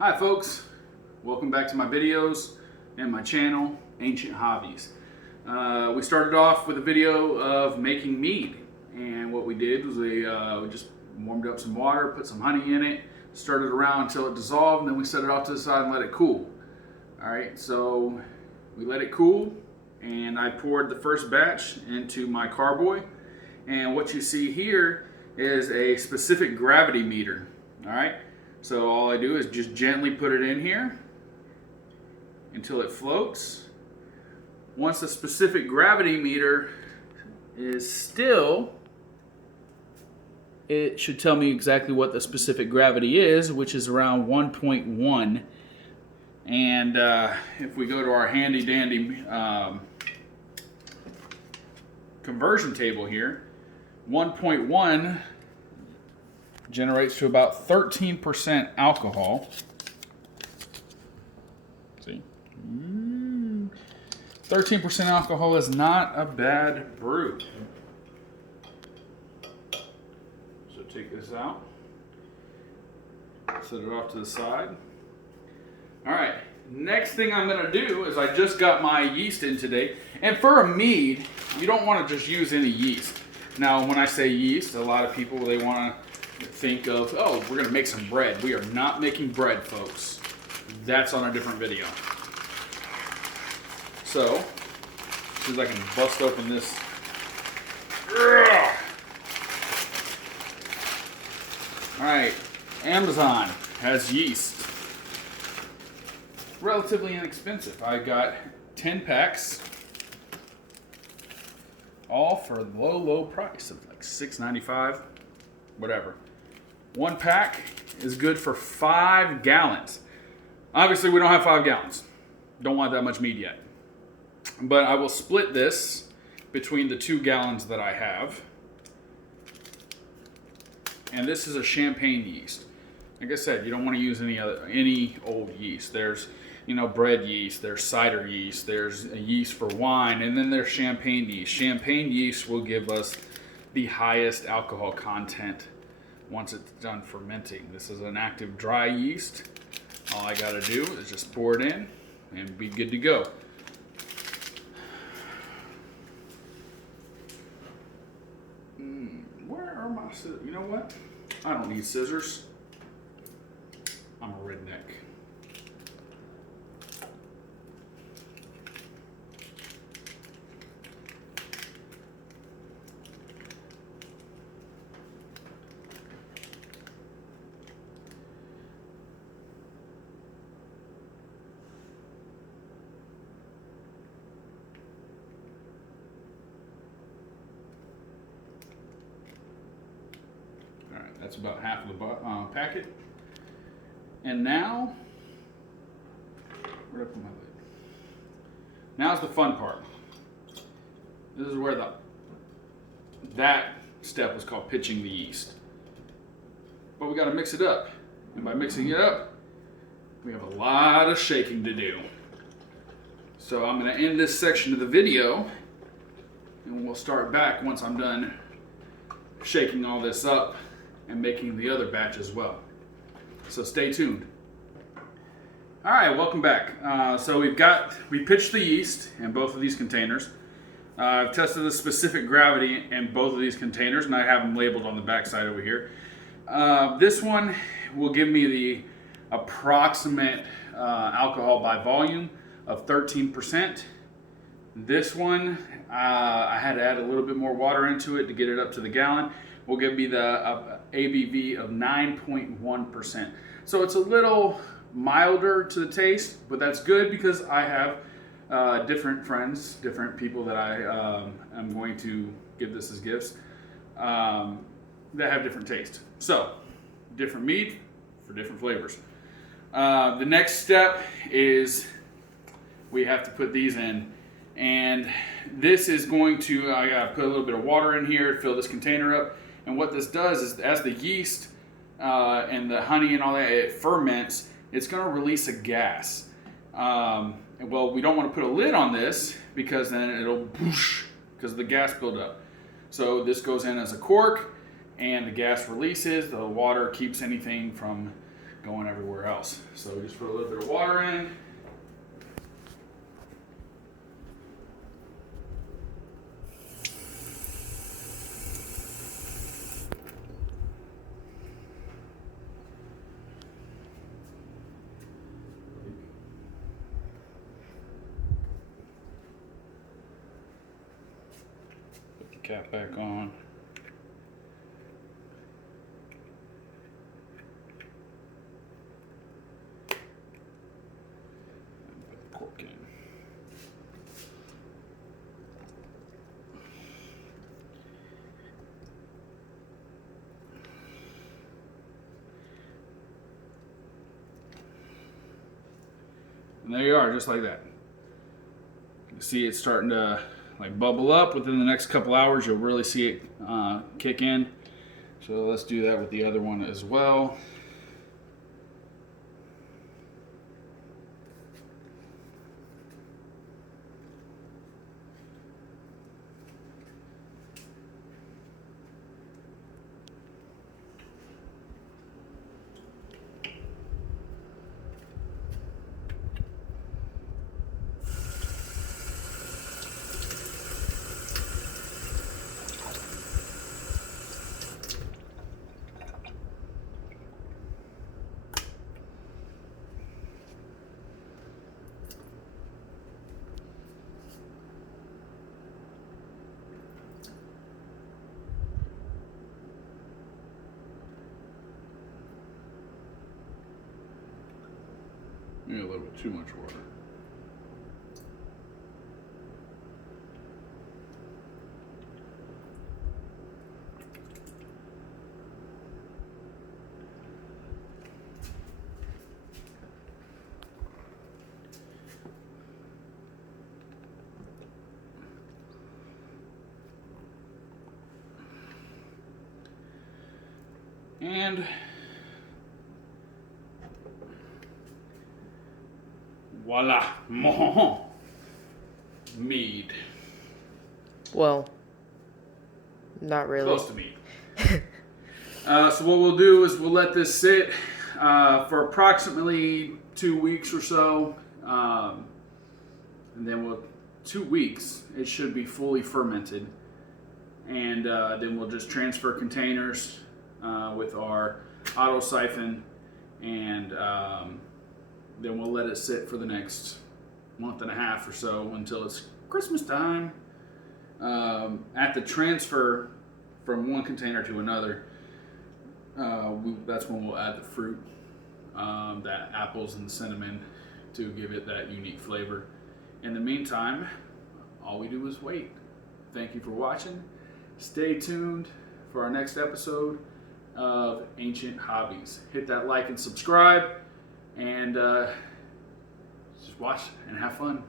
Hi folks, welcome back to my videos and my channel, Ancient Hobbies. We started off with a video of making mead, and what we did was we just warmed up some water, put some honey in it, stirred it around until it dissolved, and then we set it off to the side and let it cool. Alright, so we let it cool, and I poured the first batch into my carboy, and what you see here is a specific gravity meter. Alright. So all I do is just gently put it in here until it floats. Once the specific gravity meter is still, it should tell me exactly what the specific gravity is, which is around 1.1. And if we go to our handy dandy conversion table here, 1.1 generates to about 13% alcohol. See? 13% alcohol is not a bad brew. So take this out. Set it off to the side. Alright, next thing I'm going to do is I just got my yeast in today. And for a mead, you don't want to just use any yeast. Now, when I say yeast, a lot of people, they want to think of, oh, we're going to make some bread. We are not making bread, folks. That's on a different video. So, see if I can bust open this. Alright, Amazon has yeast. Relatively inexpensive. I got 10 packs, all for a low price of like $6.95, whatever. One pack is good for 5 gallons. Obviously, we don't have 5 gallons. Don't want that much mead yet. But I will split this between the 2 gallons that I have. And this is a champagne yeast. Like I said, you don't want to use any old yeast. There's, bread yeast, there's cider yeast, there's a yeast for wine, and then there's champagne yeast. Champagne yeast will give us the highest alcohol content once it's done fermenting. This is an active dry yeast. All I gotta do is just pour it in and be good to go. Where are my scissors? You know what? I don't need scissors. I'm a redneck. That's about half of the packet. And now, where did I put my lid? Now's the fun part. This is where that step was called pitching the yeast. But we got to mix it up. And by mixing it up, we have a lot of shaking to do. So I'm going to end this section of the video, and we'll start back once I'm done shaking all this up and making the other batch as well. So stay tuned. All right, welcome back. So we pitched the yeast in both of these containers. I've tested the specific gravity in both of these containers, and I have them labeled on the back side over here. This one will give me the approximate alcohol by volume of 13%. This one, I had to add a little bit more water into it to get it up to the gallon. Will give me the ABV of 9.1%. So it's a little milder to the taste, but that's good because I have different friends, different people that I am going to give this as gifts that have different taste. So, different mead for different flavors. The next step is we have to put these in. And this is going to, I gotta put a little bit of water in here, fill this container up. And what this does is, as the yeast and the honey and all that, it ferments, it's going to release a gas. Well, we don't want to put a lid on this because then it'll whoosh, because of the gas buildup. So this goes in as a cork, and the gas releases. The water keeps anything from going everywhere else. So we just put a little bit of water in. Put the cap back on. Cork in. And there you are, just like that. You see it's starting to like bubble up. Within the next couple hours, you'll really see it kick in. So let's do that with the other one as well. Maybe a little bit too much water. And voila, mead. Well, not really. Close to mead. So what we'll do is we'll let this sit for approximately 2 weeks or so. And then 2 weeks, it should be fully fermented. And then we'll just transfer containers with our auto siphon, and then we'll let it sit for the next month and a half or so until it's Christmas time. At the transfer from one container to another, that's when we'll add the fruit, the apples and the cinnamon, to give it that unique flavor. In the meantime, all we do is wait. Thank you for watching. Stay tuned for our next episode of Ancient Hobbies. Hit that like and subscribe, and just watch and have fun.